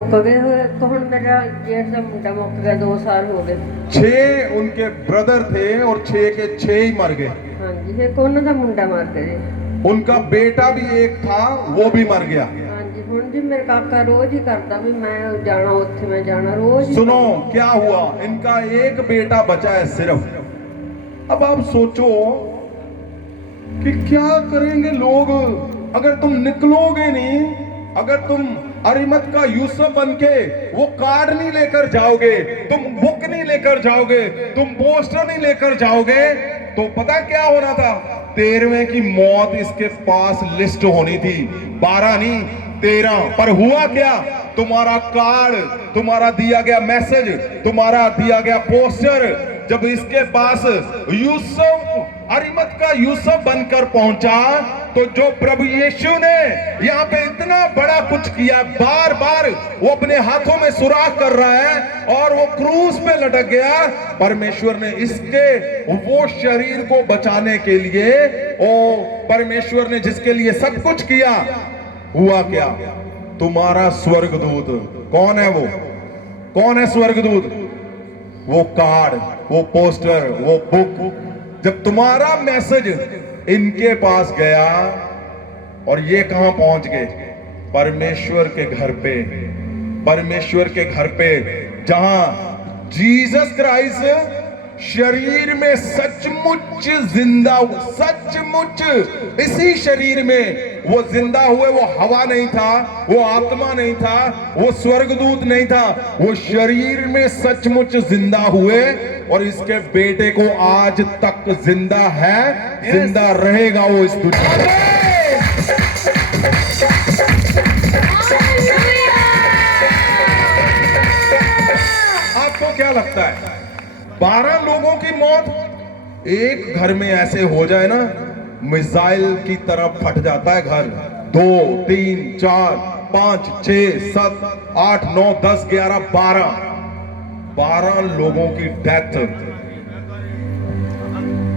कौन मेरा जेठ सा मुंडा मुक गया 2 साल हो गए। 6 उनके ब्रदर थे और 6 के 6 ही मर गए। हाँ जी, फिर कौन सा मुंडा मार गए। उनका बेटा भी एक था, वो भी मर गया। हाँ जी, हुण जी मेरा काका रोज ही करता भी मैं जाना उत्थे, मैं जाना रोज ही। सुनो क्या हुआ, इनका एक बेटा बचा है सिर्फ। अब आप सोचो कि क्या करेंगे लोग अगर तुम निकलोगे नहीं, अगर तुम अरिमत का यूसुफ बनके वो कार्ड नहीं लेकर जाओगे, तुम बुक नहीं लेकर जाओगे, तुम पोस्टर नहीं लेकर जाओगे, तो पता क्या होना था? 13वें की मौत इसके पास लिस्ट होनी थी, 12 नहीं 13। पर हुआ क्या? तुम्हारा कार्ड, तुम्हारा दिया गया मैसेज, तुम्हारा दिया गया पोस्टर जब इसके पास यूसुफ, अरिमत का यूसुफ बनकर पहुंचा, तो जो प्रभु यीशु ने यहाँ पे इतना बड़ा कुछ किया, बार बार वो अपने हाथों में सुराख कर रहा है और वो क्रूस पे लटक गया। परमेश्वर ने इसके वो शरीर को बचाने के लिए, ओ परमेश्वर ने जिसके लिए सब कुछ किया, हुआ क्या? तुम्हारा स्वर्गदूत। कौन है वो? कौन है स्वर्गदूत? वो कार्ड, वो पोस्टर, वो बुक। जब तुम्हारा मैसेज इनके पास गया और ये कहां पहुंच गए? परमेश्वर के घर पे। परमेश्वर के घर पे, जहां जीसस क्राइस्ट शरीर में सचमुच जिंदा, सचमुच इसी शरीर में वो जिंदा हुए। वो हवा नहीं था, वो आत्मा नहीं था, वो स्वर्गदूत नहीं था, वो शरीर में सचमुच जिंदा हुए और इसके बेटे को आज तक जिंदा है, जिंदा रहेगा वो इस दुनिया में। आपको क्या लगता है 12 लोगों की मौत एक घर में ऐसे हो जाए ना, मिसाइल की तरह फट जाता है घर। 2 3 4 5 6 7 8 9 10 11 12 लोगों की डेथ।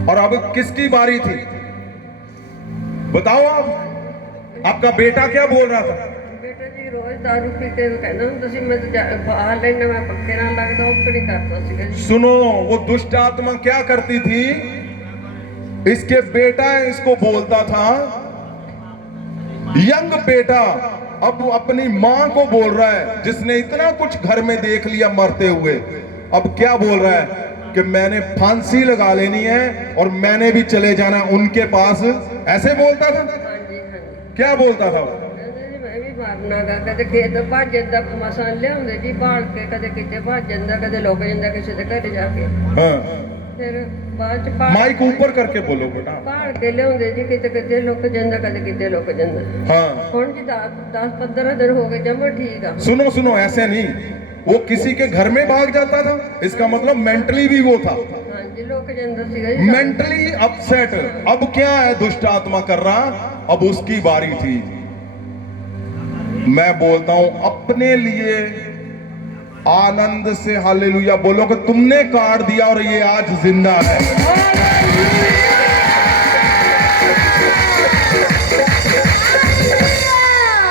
और अब किसकी बारी थी बताओ? आप, आपका बेटा क्या बोल रहा था? बेटा जी रोज दारू पीते कहना हुंदा सी, मैं बाहर लेना, मैं पक्के नाल लगदा ਉਹ ਨਹੀਂ करता ਸੀਗਾ जी। सुनो, वो दुष्ट आत्मा क्या करती थी? इसके बेटा इसको बोलता था, यंग बेटा अब अपनी मां को बोल रहा है, जिसने इतना कुछ घर में देख लिया मरते हुए, अब क्या बोल रहा है कि मैंने फांसी लगा लेनी है और मैंने भी चले जाना है उनके पास। ऐसे बोलता था? हाँ जी, हाँ जी। क्या बोलता था? ਕਹਿੰਦੇ ਜੀ ਮੈਂ ਵੀ ਮਾਰਨਾ ਗਾ, ਕਦੇ ਖੇਤ ਭੱਜ ਜਾਂਦਾ, ਮਸਾਂ ਲਿਆਉਂਦੇ ਜੀ ਭਾਲ ਕੇ, ਕਦੇ ਕਿਤੇ ਭੱਜ ਜਾਂਦਾ, ਕਦੇ ਲੁਕ ਜਾਂਦਾ ਕਿਸੇ ਦੇ ਘਰ ਜਾ ਕੇ। हाँ, ਫਿਰ ਬਾਅਦ ਚ ਭਾਲ माइक ऊपर करके बोलो बेटा। ਭਾਲ ਕੇ ਲਿਆਉਂਦੇ ਜੀ, ਕਿਤੇ ਕਿਤੇ ਲੁਕ ਜਾਂਦਾ, ਕਦੇ ਕਿਤੇ ਲੁਕ ਜਾਂਦਾ। हाँ, ਹੁਣ ਜੀ 10-15 दिन हो गए, जमा ठीक है। सुनो सुनो, ऐसे नहीं, वो किसी के घर में भाग जाता था, इसका मतलब मेंटली भी वो था, हाँ जी, लुक ਜਾਂਦਾ ਸੀਗਾ ਜੀ। Mentally upset. अब क्या है दुष्ट आत्मा कर रहा? अब उसकी बारी थी। मैं बोलता हूं अपने लिए आनंद से हालेलुया बोलो कि तुमने काट दिया और ये आज जिंदा है।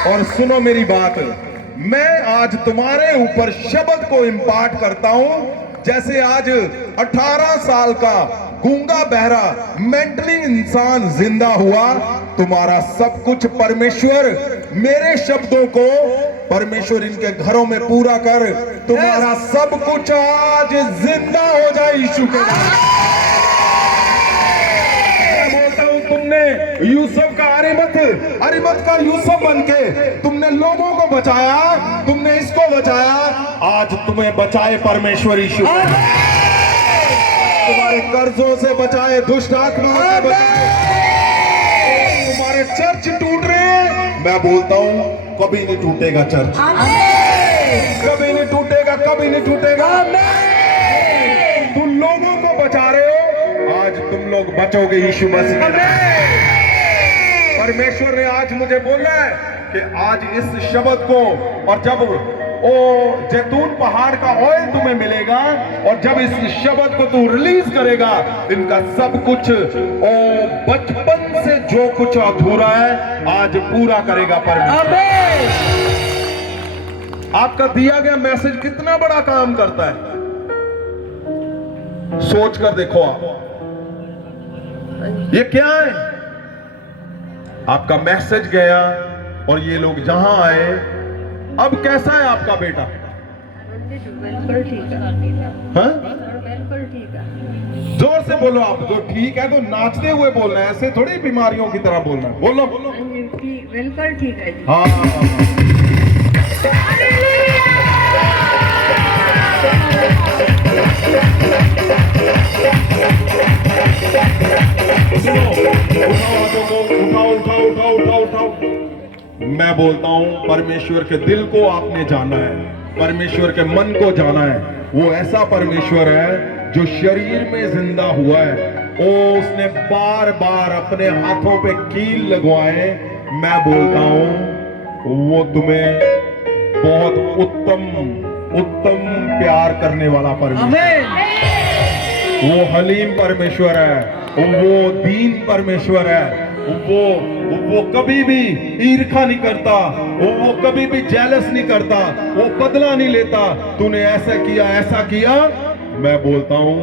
और सुनो मेरी बात, मैं आज तुम्हारे ऊपर शब्द को इंपार्ट करता हूं। जैसे आज 18 साल का गूंगा बहरा मेंटली इंसान जिंदा हुआ, तुम्हारा सब कुछ परमेश्वर मेरे शब्दों को परमेश्वर इनके घरों में पूरा कर, तुम्हारा सब कुछ आज जिंदा हो जाए यीशु के नाम। मैं बोलता हूं तुमने यूसुफ का अरिमत का यूसुफ बनके तुमने लोगों को बचाया, तुमने इसको बचाया, आज तुम्हें बचाए परमेश्वर यीशु। तुम्हारे कर्जों से बचाए, दुष्ट आत्माओं से बचाए। तुम्हारे चर्च टूट रहे हैं, मैं बोलता हूं कभी नहीं टूटेगा चर्च, कभी नहीं टूटेगा, कभी नहीं टूटेगा। तुम लोगों को बचा रहे हो, आज तुम लोग बचोगे यीशु मसीह। परमेश्वर ने आज मुझे बोला है कि आज इस शब्द को, और जब ओ जैतून पहाड़ का ऑयल तुम्हें मिलेगा और जब इस शब्द को तू रिलीज करेगा, इनका सब कुछ ओ बचपन से जो कुछ अधूरा है आज पूरा करेगा परमेश्वर। आपका दिया गया मैसेज कितना बड़ा काम करता है, सोच कर देखो आप। ये क्या है? आपका मैसेज गया और ये लोग जहां आए। अब कैसा है आपका बेटा? बिल्कुल ठीक है। हाँ? बिल्कुल ठीक है। जोर से बोलो आप। जो ठीक है तो नाचते हुए बोलना है, ऐसे थोड़ी बीमारियों की तरह बोलना है। बोलो बोलो। बिल्कुल ठीक है जी। हाँ, उठाओ। मैं बोलता हूं परमेश्वर के दिल को आपने जाना है, परमेश्वर के मन को जाना है। वो ऐसा परमेश्वर है जो शरीर में जिंदा हुआ है। ओ उसने बार बार अपने हाथों पे कील लगवाए। मैं बोलता हूं वो तुम्हें बहुत उत्तम प्यार करने वाला परमेश्वर, वो हलीम परमेश्वर है, वो दीन परमेश्वर है। वो कभी भी ईर्खा नहीं करता, वो कभी भी जेलस नहीं करता, वो बदला नहीं लेता। तूने ऐसा किया। मैं बोलता हूं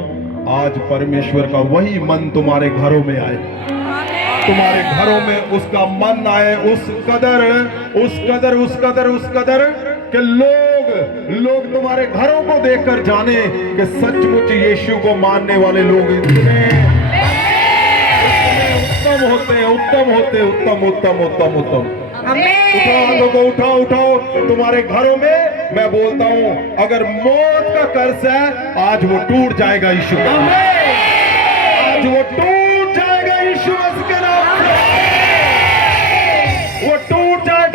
आज परमेश्वर का वही मन तुम्हारे घरों में आए, तुम्हारे घरों में उसका मन आए। उस कदर कि लोग तुम्हारे घरों को देखकर जाने कि सचमुच यीशु को मानने वाले लोग इतने उत्तम होते। उठाओ। तुम्हारे घरों में मैं बोलता हूं अगर मौत का कर्ज है आज वो टूट जाएगा यीशु के नाम से। आज वो टूट जाएगा यीशु के नाम से। वो टूट जाए।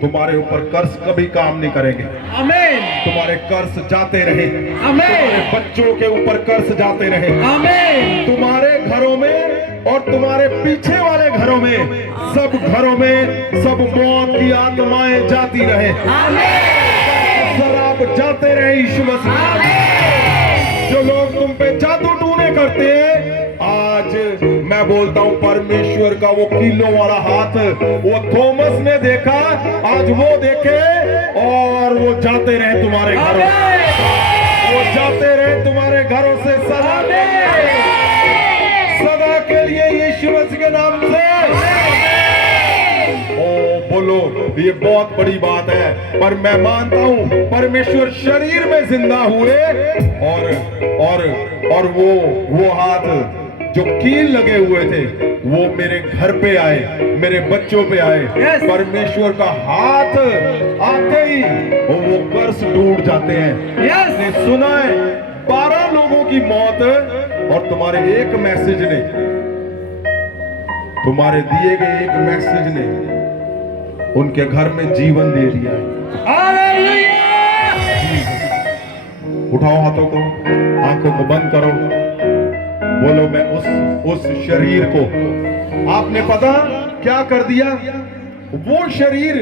तुम्हारे ऊपर कर्ज कभी काम नहीं करेंगे। आमीन। तुम्हारे कर्ज जाते रहे। आमीन। तुम्हारे बच्चों के ऊपर कर्ज जाते रहे। आमीन। तुम्हारे घरों में और तुम्हारे पीछे वाले घरों में, सब घरों में सब मौत की आत्माएं जाती रहे। आमीन। शराब जाते रहे यीशु मसीह। जो लोग तुम पे जादू टूने करते हैं आज मैं बोलता हूं परमेश्वर का वो कीलों वाला हाथ वो थॉमस ने देखा, आज वो देखे और वो जाते रहे तुम्हारे घरों, वो जाते रहे तुम्हारे घरों से सदा के लिए यीशु मसीह के नाम से। ओ बोलो, ये बहुत बड़ी बात है। पर मैं मानता हूं परमेश्वर शरीर में जिंदा हुए और वो हाथ जो कील लगे हुए थे वो मेरे घर पे आए, मेरे बच्चों पे आए। परमेश्वर का हाथ आते ही वो कर्ज टूट जाते हैं। ने सुना है 12 लोगों की मौत और तुम्हारे एक मैसेज ने, तुम्हारे दिए गए एक मैसेज ने उनके घर में जीवन दे दिया है। उठाओ हाथों को, आंखों को बंद करो, बोलो मैं उस शरीर को, आपने पता क्या कर दिया? वो शरीर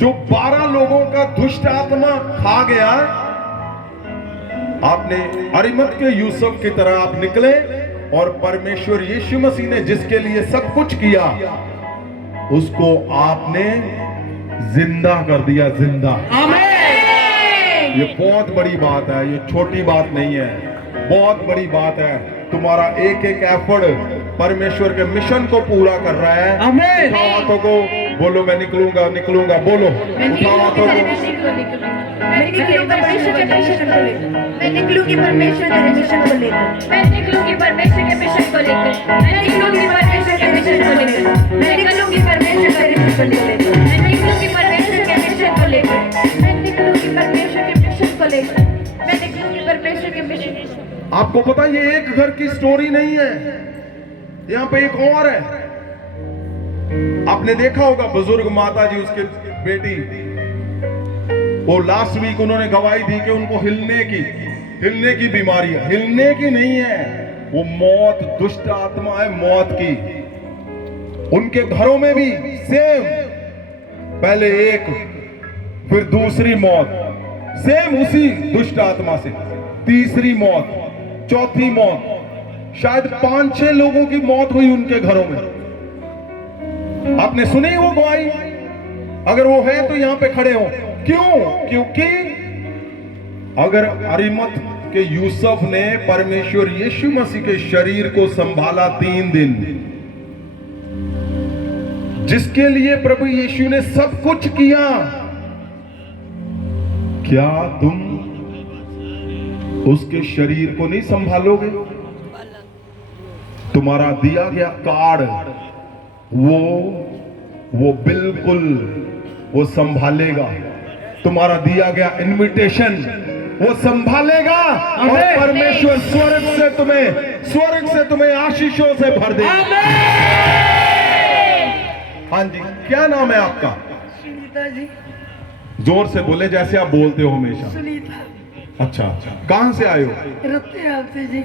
जो 12 लोगों का दुष्ट आत्मा खा गया, आपने अरिमत के यूसुफ की तरह आप निकले और परमेश्वर यीशु मसीह ने जिसके लिए सब कुछ किया उसको आपने जिंदा कर दिया, जिंदा। ये बहुत बड़ी बात है, ये छोटी बात नहीं है, बहुत बड़ी बात है। तुम्हारा एक एक एफर्ट परमेश्वर के मिशन को पूरा कर रहा है। आमीन। उठाओ हाथों को, बोलो मैं निकलूंगा, बोलो उठाओ हाथों को। मैं निकलूंगी परमेश्वर के मिशन को लेकर। मैं निकलूंगी परमेश्वर के मिशन को लेकर। मैं निकलूंगी परमेश्वर के मिशन को लेकर। मैं निकलूंगी परमेश्वर के मिशन को लेकर। मैं निकलूंगी परमेश्वर के मिशन को लेकर। मैं निकलूंगी परमेश्वर के मिशन को लेकर। मैं निकलूंगी परमेश्वर के मिशन को लेकर। मैं निकलूंगी परमेश्वर के मिशन। आपको पता ये एक घर की स्टोरी नहीं है, यहाँ पे एक और है। आपने देखा होगा बुजुर्ग माता जी, उसके बेटी, वो लास्ट वीक उन्होंने गवाही दी कि उनको हिलने की बीमारी है। हिलने की नहीं है, वो मौत, दुष्ट आत्मा है मौत की। उनके घरों में भी सेम, पहले एक फिर दूसरी मौत, सेम उसी दुष्ट आत्मा से, तीसरी मौत, चौथी मौत, शायद 5-6 लोगों की मौत हुई उनके घरों में। आपने सुनी वो गवाही? अगर वो है तो यहां पे खड़े हो। क्यों? क्योंकि अगर अरिमत के यूसुफ ने परमेश्वर यीशु मसीह के शरीर को संभाला 3 दिन, जिसके लिए प्रभु यीशु ने सब कुछ किया, क्या तुम उसके शरीर को नहीं संभालोगे? तुम्हारा दिया गया कार्ड वो बिल्कुल वो संभालेगा। तुम्हारा दिया गया इनविटेशन वो संभालेगा, और परमेश्वर स्वर्ग से तुम्हें आशीषों से भर देगा। हाँ जी, क्या नाम है आपका? सुनीता जी। जोर से बोले जैसे आप बोलते हो हमेशा। सुनीता। अच्छा, कहां से आए हो? रत्तेहाल से जी।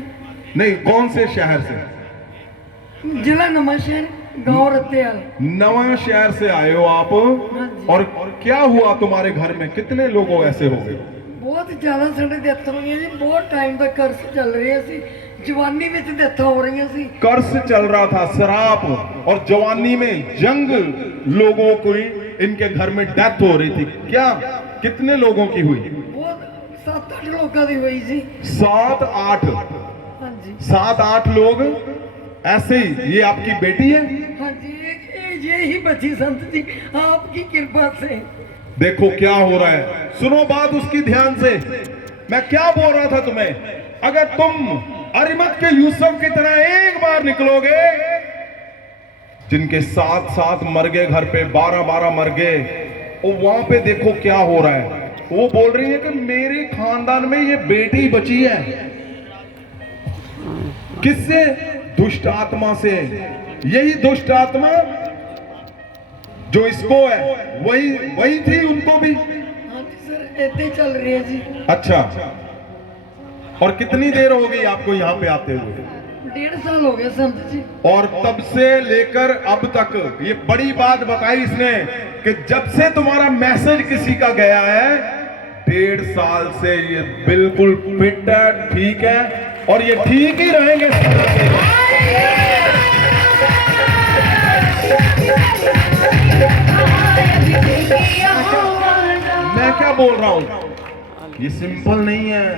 नहीं, कौन से शहर से? जिला नवांशहर, गांव रत्तेहाल। नवा शहर से आए हो आप। और क्या हुआ तुम्हारे घर में? कितने लोग ऐसे हो गए? बहुत ज्यादा साढ़े डेथ हो गई जी। बहुत टाइम तक कर्ज चल रहे सी, जवानी में डेथ हो रही सी। कर्ज चल रहा था, शराब और जवानी में जंग, लोगों को इनके घर में डेथ हो रही थी। क्या कितने लोगों की हुई? बहुत 7-8 लोगों की हुई जी। 7-8? हाँ जी। 7-8 लोग ऐसे ही। ये आपकी बेटी है? हाँ जी, ये ही बची संत जी, आपकी कृपा से। देखो क्या हो रहा है, सुनो बात उसकी ध्यान से। मैं क्या बोल रहा था तुम्हें? अगर तुम अरिमत के यूसुफ की तरह एक बार निकलोगे, जिनके 7-7 मर गए घर पे, 12-12 मर गए, और वहां पे देखो क्या हो रहा है। वो बोल रही है कि मेरे खानदान में ये बेटी बची है। किससे? दुष्ट आत्मा से। यही दुष्ट आत्मा जो इसको है, वही थी उनको भी। हाँ जी सर, ऐसे चल रही है जी। अच्छा, और कितनी देर हो गई आपको यहाँ पे आते हुए? 1.5 साल हो गए संत जी। और तब से लेकर अब तक ये बड़ी बात बताई इसने कि जब से तुम्हारा मैसेज किसी का गया है, 1.5 साल से ये बिल्कुल फिट है, ठीक है, और ये ठीक ही रहेंगे। मैं क्या बोल रहा हूं, ये सिंपल नहीं है।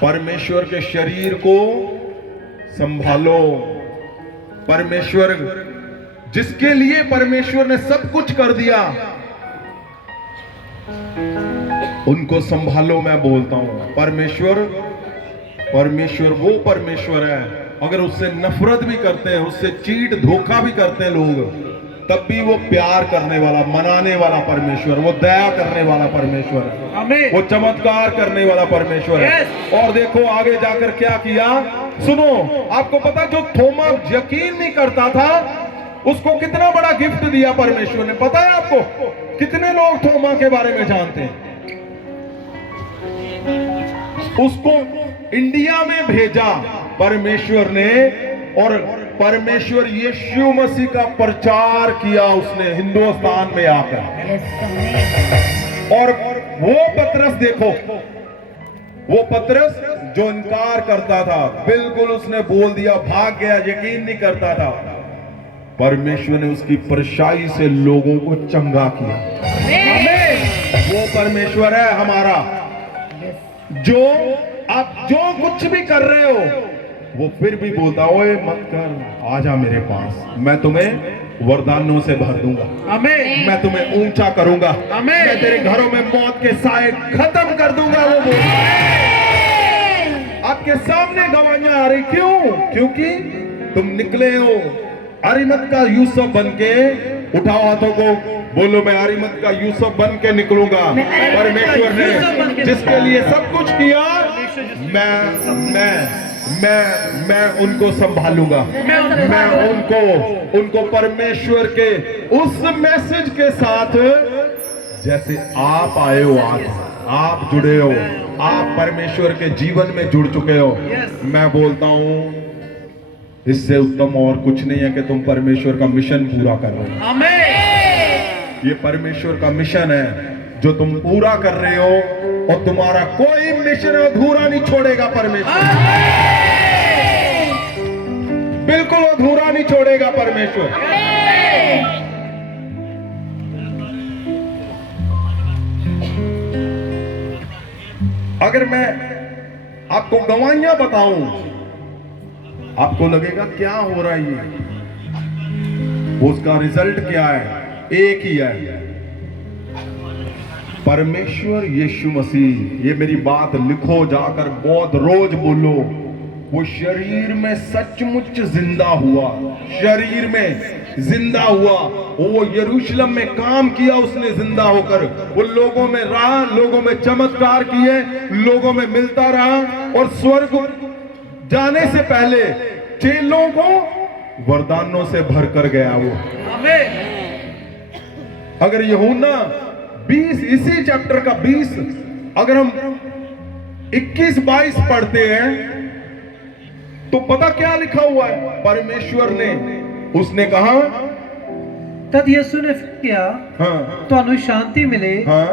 परमेश्वर के शरीर को संभालो। परमेश्वर, जिसके लिए परमेश्वर ने सब कुछ कर दिया, उनको संभालो। मैं बोलता हूं परमेश्वर वो परमेश्वर है। अगर उससे नफरत भी करते हैं, उससे चीट धोखा भी करते हैं लोग, तब भी वो प्यार करने वाला, मनाने वाला परमेश्वर, वो दया करने वाला परमेश्वर है, वो चमत्कार करने वाला परमेश्वर है। और देखो आगे जाकर क्या किया, सुनो। आपको पता, जो थोमा यकीन नहीं करता था, उसको कितना बड़ा गिफ्ट दिया परमेश्वर ने, पता है आपको? कितने लोग थोमा के बारे में जानते हैं? उसको इंडिया में भेजा परमेश्वर ने, और परमेश्वर यीशु मसीह का प्रचार किया उसने हिंदुस्तान में आकर। और वो पतरस देखो, वो पतरस जो इनकार करता था, बिल्कुल उसने बोल दिया, भाग गया, यकीन नहीं करता था। परमेश्वर ने उसकी परछाई से लोगों को चंगा किया। वो परमेश्वर है हमारा, जो आप जो कुछ भी कर रहे हो, वो फिर भी बोलता, ओए मत कर, आजा मेरे पास, मैं तुम्हें वरदानों से भर दूंगा, मैं तुम्हें ऊंचा करूंगा, मैं तेरे घरों में मौत के साए खत्म कर दूंगा। वो बोलता आपके सामने गवाहियां आ रही। क्यों? क्योंकि तुम निकले हो अरिमत का यूसुफ बन के। उठाओ हाथों को, बोलो मैं अरिमत का यूसुफ बन के निकलूंगा। परमेश्वर ने जिसके लिए सब कुछ किया, मैं उनको संभालूंगा। मैं उनको परमेश्वर के उस मैसेज के साथ, जैसे आप आए हो, आप जुड़े हो, आप परमेश्वर के जीवन में जुड़ चुके हो। मैं बोलता हूं, इससे उत्तम और कुछ नहीं है कि तुम परमेश्वर का मिशन पूरा कर रहे हो। ये परमेश्वर का मिशन है जो तुम पूरा कर रहे हो, और तुम्हारा कोई मिशन अधूरा नहीं छोड़ेगा परमेश्वर, बिल्कुल अधूरा नहीं छोड़ेगा परमेश्वर। अगर मैं आपको गवाहियां बताऊं, आपको लगेगा क्या हो रहा है ये। उसका रिजल्ट क्या है? एक ही है, परमेश्वर यीशु मसीह। ये मेरी बात लिखो, जाकर बहुत रोज बोलो। वो शरीर में सचमुच जिंदा हुआ, शरीर में जिंदा हुआ। वो यरूशलेम में काम किया उसने जिंदा होकर। वो लोगों में रहा, लोगों में चमत्कार किए, लोगों में मिलता रहा, और स्वर्ग जाने से पहले चेलों को वरदानों से भर कर गया वो। अगर यूहन्ना 20 इसी चैप्टर का 20 अगर हम 21-22 पढ़ते हैं तो पता क्या लिखा हुआ है? परमेश्वर ने, उसने कहा, तद यीशु ने किया, हाँ ਤੁਹਾਨੂੰ ਸ਼ਾਂਤੀ ਮਿਲੇ, हाँ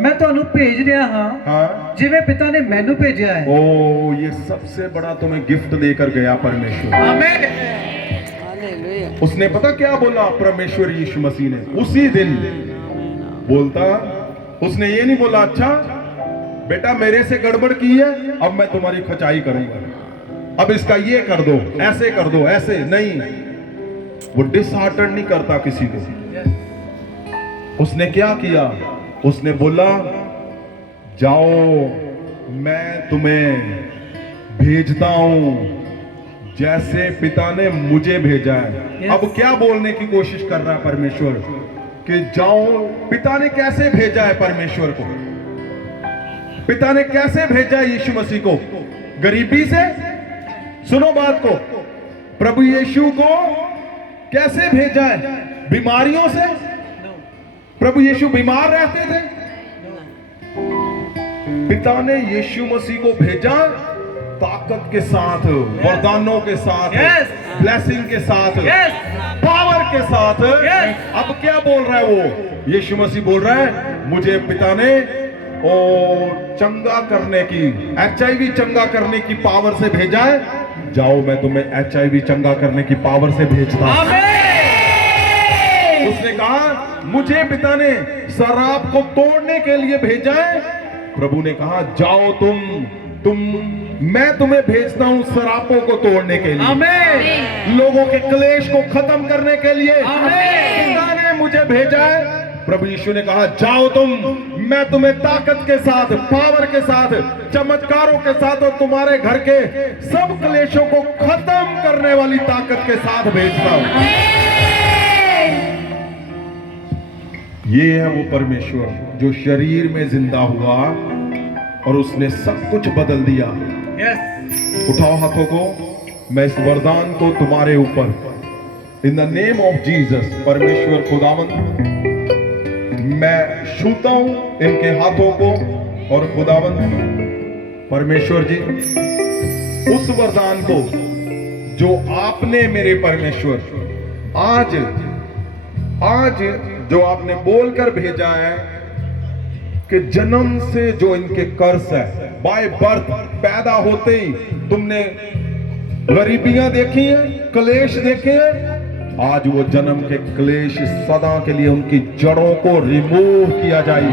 ਮੈਂ ਤੁਹਾਨੂੰ ਭੇਜ ਰਿਹਾ ਹਾਂ हाँ, ਜਿਵੇਂ ਪਿਤਾ ਨੇ ਮੈਨੂੰ ਭੇਜਿਆ ਹੈ। ओ ये सबसे बड़ा तुम्हें गिफ्ट देकर गया परमेश्वर। हालेलुया। उसने पता क्या बोला परमेश्वर यीशु मसीह ने? उसी दिन बोलता, उसने ये नहीं बोला अच्छा बेटा मेरे से गड़बड़ की है, अब मैं तुम्हारी खचाई करूंगा, अब इसका ये कर दो, ऐसे कर दो, ऐसे नहीं। वो डिसहार्टन नहीं करता किसी को। उसने क्या किया? उसने बोला जाओ मैं तुम्हें भेजता हूं जैसे पिता ने मुझे भेजा है। अब क्या बोलने की कोशिश कर रहा है परमेश्वर कि जाओ। पिता ने कैसे भेजा है परमेश्वर को? पिता ने कैसे भेजा यीशु मसीह को? गरीबी से? सुनो बात को, प्रभु यीशु को कैसे भेजा है? बीमारियों से? प्रभु यीशु बीमार रहते थे? पिता ने यीशु मसीह को भेजा ताकत के साथ, वरदानों के साथ, ब्लेसिंग के साथ, पावर के साथ। अब क्या बोल रहा है वो? यीशु मसीह बोल रहा है मुझे पिता ने चंगा करने की, HIV चंगा करने की पावर से भेजा है। जाओ मैं तुम्हें HIV चंगा करने की पावर से भेजता हूं। उसने कहा मुझे पिता ने शराब को तोड़ने के लिए भेजा है। प्रभु ने कहा जाओ तुम मैं तुम्हें भेजता हूं शराबों को तोड़ने के लिए, लोगों के क्लेश को खत्म करने के लिए। पिता ने मुझे भेजा है। प्रभु यीशु ने कहा जाओ मैं तुम्हें ताकत के साथ, पावर के साथ, चमत्कारों के साथ और तुम्हारे घर के सब क्लेशों को खत्म करने वाली ताकत के साथ भेजता हूं। ये है वो परमेश्वर जो शरीर में जिंदा हुआ और उसने सब कुछ बदल दिया। उठाओ हाथों को, मैं इस वरदान को तुम्हारे ऊपर in the name of Jesus, परमेश्वर खुदावंद, मैं छूता हूं इनके हाथों को। और खुदावंद परमेश्वर जी, उस वरदान को जो आपने मेरे परमेश्वर आज जो आपने बोलकर भेजा है कि जन्म से जो इनके कर्ज है, बाय बर्थ, पैदा होते ही तुमने गरीबियां देखी हैं, क्लेश देखे हैं। आज वो जन्म के क्लेश सदा के लिए उनकी जड़ों को रिमूव किया जाए।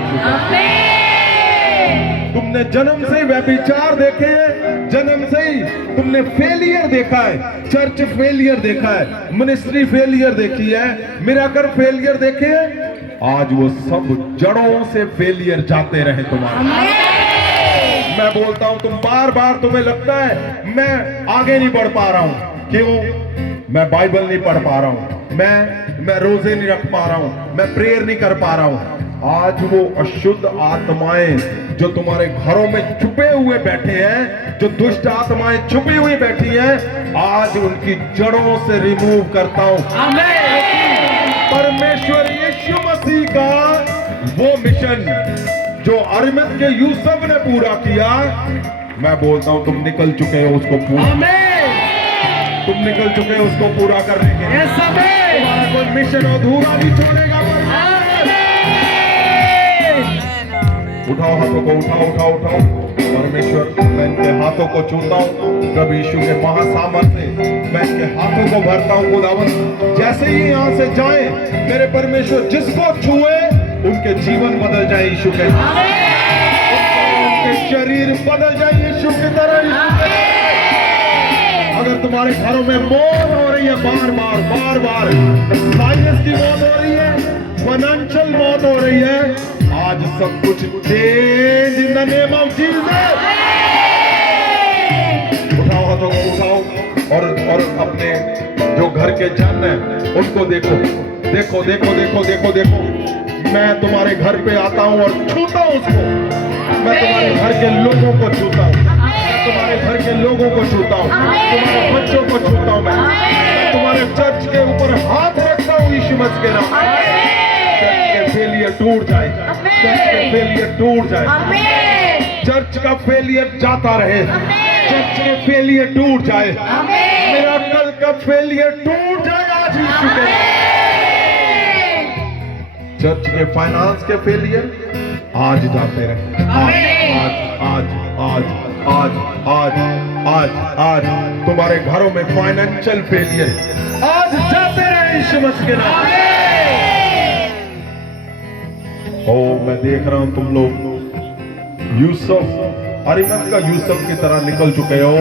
तुमने जन्म से ही व्यभिचार देखे हैं, जन्म से ही तुमने फेलियर देखा है, चर्च फेलियर देखा है, मिनिस्ट्री फेलियर देखी है, मिराकल फेलियर देखे हैं। आज वो सब जड़ों से फेलियर जाते रहे तुम्हारे। मैं बोलता हूं तुम बार बार तुम्हें लगता है मैं आगे नहीं बढ़ पा रहा हूं, क्यों? मैं बाइबल नहीं पढ़ पा रहा हूं, मैं रोजे नहीं रख पा रहा हूं, मैं प्रेयर नहीं कर पा रहा हूं। आज वो अशुद्ध आत्माएं जो तुम्हारे घरों में छुपे हुए बैठे हैं, जो दुष्ट आत्माएं छुपी हुई बैठी हैं, आज उनकी जड़ों से रिमूव करता हूं। परमेश्वर यीशु मसीह का वो मिशन जो अरिमत के यूसुफ ने पूरा किया, मैं बोलता हूं तुम निकल चुके हो उसको पूरा, तुम निकल चुके हो उसको पूरा करने के लिए। तुम्हारा कोई मिशन अधूरा नहीं छोड़ेगा। उठाओ हाथों को, उठाओ परमेश्वर, मैं इनके हाथों को छूता हूँ प्रभु यीशु के महासामर्थ्य, मैं इनके हाथों को भरता हूँ खुदावंद। जैसे ही यहाँ से जाए मेरे परमेश्वर, जिसको छुए उनके जीवन बदल जाए यीशु के। आपके शरीर बदल जाए यीशु की तरह। अगर तुम्हारे घरों में मौत हो रही है बार बार, साइनस की मौत हो रही है, फाइनेंशियल मौत हो रही है, आज सब कुछ change in the name of Jesus. उठाओ हाथों को, उठाओ और अपने जो घर के जन है उनको देखो, देखो देखो देखो देखो देखो। मैं तुम्हारे घर पे आता हूं और छूता हूं उसको। मैं तुम्हारे घर के लोगों को छूता हूं, मैं तुम्हारे घर के लोगों को छूता हूं, तुम्हारे बच्चों को छूता हूं। मैं तुम्हारे चर्च के ऊपर हाथ रखता हूं यीशु मसीह के नाम। चर्च के फेलियर टूट जाए, चर्च के फेलियर टूट जाए, चर्च का फेलियर जाता रहे, चर्च के फेलियर टूट जाए, मेरा कल का फेलियर टूट जाए आज यीशु के नाम। चर्च के फाइनेंस के फेलियर आज जाते रहे, आज आज आज आज आज आज आज तुम्हारे घरों में फाइनेंशियल फेलियर आज जाते रहे यीशु मसीह के नाम। ओ मैं देख रहा हूं तुम लोग यूसुफ, अरिमत का यूसुफ की तरह निकल चुके हो,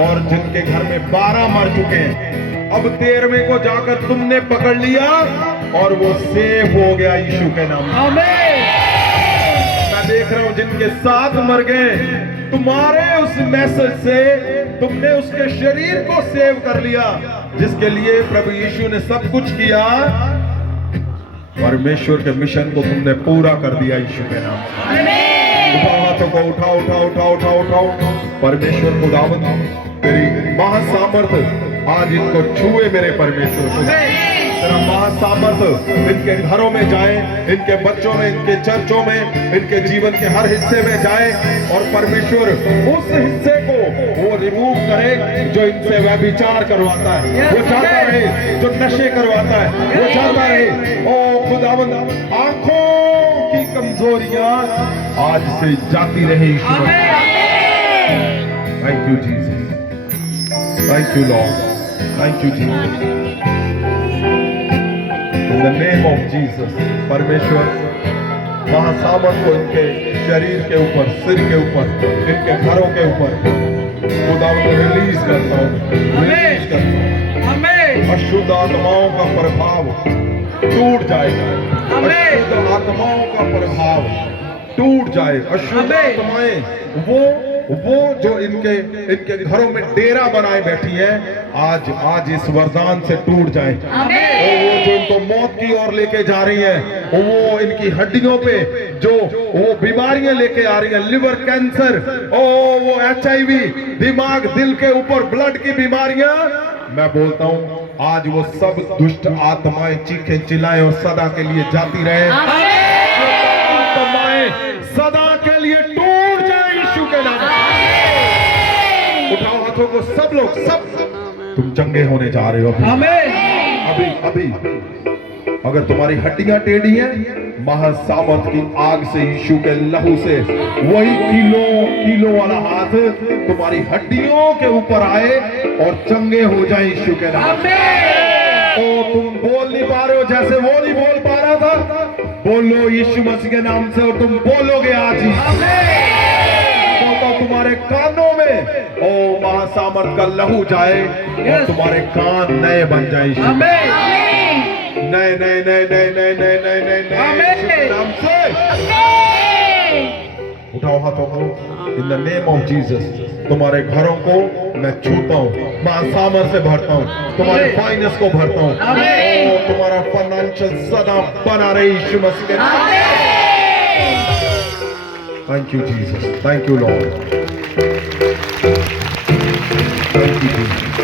और जिनके घर में 12 मर चुके हैं, अब 13वें को जाकर तुमने पकड़ लिया और वो सेव हो गया यीशु के नाम। मैं देख रहा हूं जिनके 7 मर गए, तुम्हारे उस मैसेज से तुमने उसके शरीर को सेव कर लिया, जिसके लिए प्रभु यीशु ने सब कुछ किया। परमेश्वर के मिशन को तुमने पूरा कर दिया यीशु के नाम। उठाओ हाथों को, उठाओ उठाओ उठाओ उठाओ उठाओ। परमेश्वर को दावत, तेरी महासामर्थ आज इनको छुए मेरे परमेश्वर को। तेरा महासामर्थ इनके घरों में जाए, इनके बच्चों में, इनके चर्चों में, इनके जीवन के हर हिस्से में जाए, और परमेश्वर उस हिस्से को वो रिमूव करे जो इनसे व्यभिचार करवाता है, वो जाता रहे, जो नशे करवाता है वो जाता रहे। ओ खुदावंद, आंखों की कमजोरियां आज से जाती रहे Yeshu. Thank you Jesus, thank you lord, thank you Jesus. In the name of Jesus, परमेश्वर महासामर्थ को इनके शरीर के ऊपर, सिर के ऊपर, इनके घरों के ऊपर खुदावंद रिलीज करता हूँ, रिलीज करता हूँ। अशुद्ध आत्माओं का प्रभाव टूट जाएगा, अशुद्ध आत्माओं का प्रभाव टूट जाए। अशुद्ध आत्माएं वो जो इनके घरों में डेरा बनाए बैठी है, आज इस वरदान से टूट जाए। वो जो इनको मौत की ओर लेके जा रही है, वो इनकी हड्डियों पे जो वो बीमारियां लेके आ रही है, लिवर कैंसर, वो HIV, दिमाग, दिल के ऊपर ब्लड की बीमारियां, मैं बोलता हूं आज वो सब दुष्ट आत्माएं चीखें चिल्लाएं और सदा के लिए जाती रहे। आत्माएं सदा के लिए टूट जाए यीशु के नाम। उठाओ हाथों को सब लोग, सब तुम चंगे होने जा रहे हो अभी अभी। अगर तुम्हारी हड्डियां टेढ़ी हैं, महासामर्थ की आग से, यीशु के लहू से, वही किलो वाला हाथ तुम्हारी हड्डियों के ऊपर आए और चंगे हो जाए यीशु के नाम। ओ तुम बोल नहीं पा रहे हो, जैसे वो नहीं बोल पा रहा था, बोलो यीशु मसीह के नाम से और तुम बोलोगे आज ही। तुम्हारे कानों में ओ महासामर्थ का लहू जाए और तुम्हारे कान नए बन जाए, नए नए नए नए नए नए नए नए नए नाम से। उठाओ हाथों को, in the name of Jesus. तुम्हारे घरों को मैं छूता हूँ, महासामर्थ से भरता हूँ, तुम्हारे फाइनेंस को भरता हूँ, तुम्हारा फाइनेंशियल सदा बना रहे यीशु मसीह के नाम। Thank you, Jesus. Thank you, Lord. Thank you, Jesus.